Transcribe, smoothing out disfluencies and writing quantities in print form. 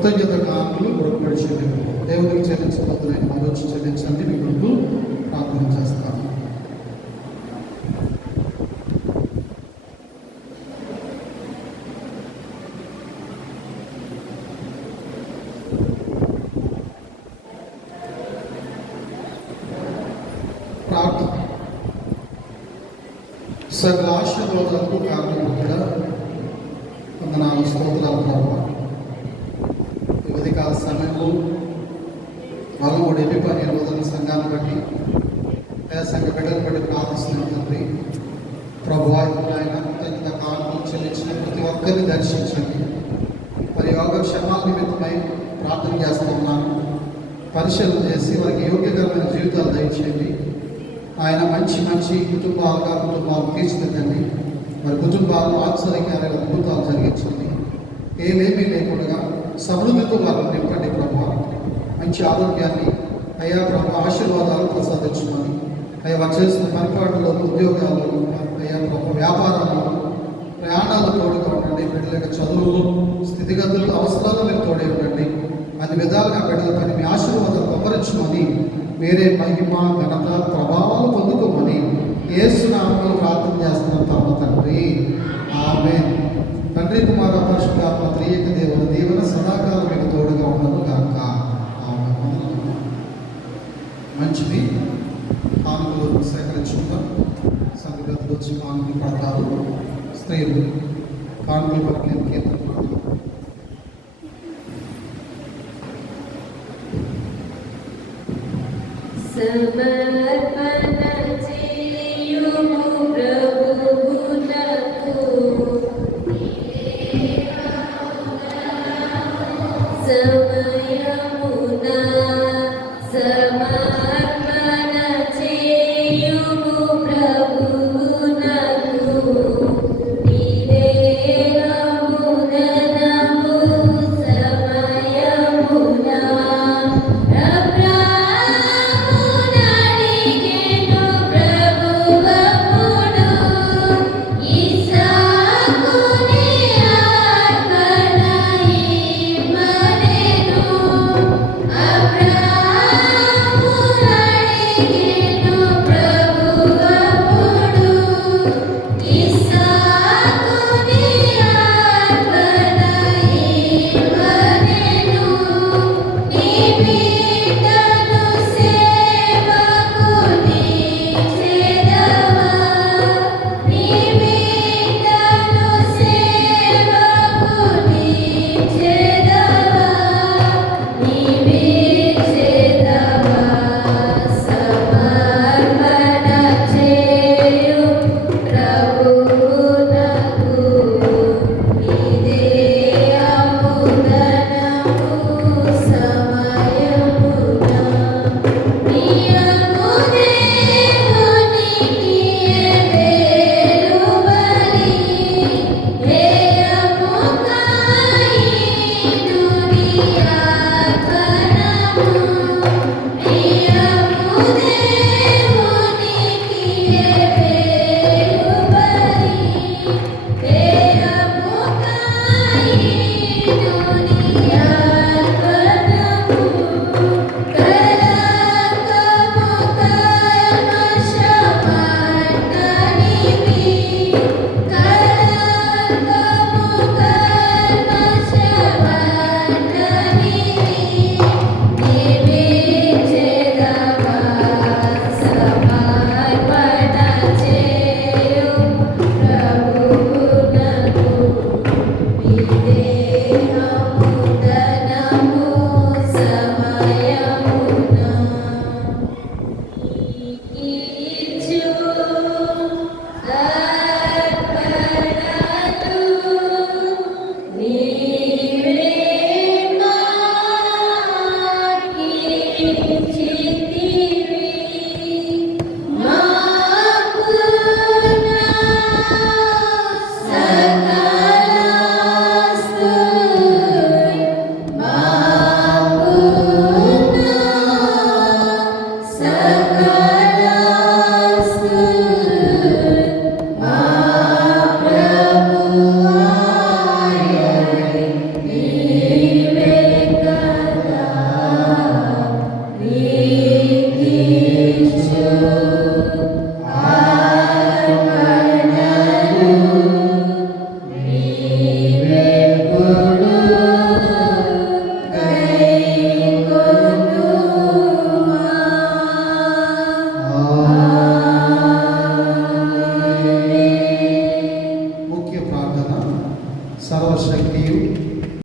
కృతజ్ఞత కానుకలు మొక్కుబడి చెల్లింపు దేవుడికి చెల్లించబోతున్నాయి. ఆలోచన చెల్లించండి. మీ కొరకు ప్రార్థన చేస్తాను. ప్రార్థన. సకల ఆశీర్వాదాలకు కారణం కూడా వందనాలు, స్తోత్రాలు ప్రభావ. ఈ ఉదయకాల సమయంలో వాళ్ళమూడు ఎల్లిపని రోజుల సంఘాన్ని బట్టి సంఘ బిడ్డలు బట్టి ప్రార్థిస్తున్నాం తండ్రి. ప్రభు ఆయన కృతజ్ఞత కారణం చెల్లించిన ప్రతి ఒక్కరిని దర్శించండి. మరి యోగక్షేమాల నిమిత్తమై ప్రార్థన చేస్తున్నాను. పరిశీలన చేసి వారికి యోగ్యకరమైన జీవితాలు దయచేయండి. ఆయన మంచి కుటుంబాలు తీర్చిదిద్దండి. మరి కుటుంబాలు ఆశ్చర్యకార్యాలు అద్భుతాలు జరిగించండి. ఏమేమీ లేకుండా సమృద్ధితో వారిని నింపండి ప్రభు. మంచి ఆరోగ్యాన్ని అయ్యా ప్రభు ఆశీర్వాదాలు ప్రసాదించమని అయ్యా వారు చేసిన పనిపాట్లలో, ఉద్యోగాలు, అయ్యా ప్రభు వ్యాపారాలు, ప్రయాణాలు తోడుగా ఉండండి. బిడ్డల యొక్క చదువులు, స్థితిగతులు, అవసరాలు మీరు తోడే ఉండండి. అన్ని విధాలుగా బిడ్డల పని మీ ఆశీర్వాదాలు పంపరించమని, వేరే మహిమ, ఘనత, ప్రభావాలు పొందుకోమని యేసు నామములో ప్రార్థన చేస్తున్నాం తమ తండ్రి. ఆమేన్. తండ్రి, కుమార, పరిశుద్ధాత్మ త్రియేక దేవుని దీవెన సదాకాలం మీకు తోడుగా ఉండను గాక. ఆమేన్. మంచిది. కానుకలు సేకరించుకుంటాం. సంగతులు వచ్చి కానుకలు పడతారు. స్త్రీలు కానుకలు పట్ల కీర్తన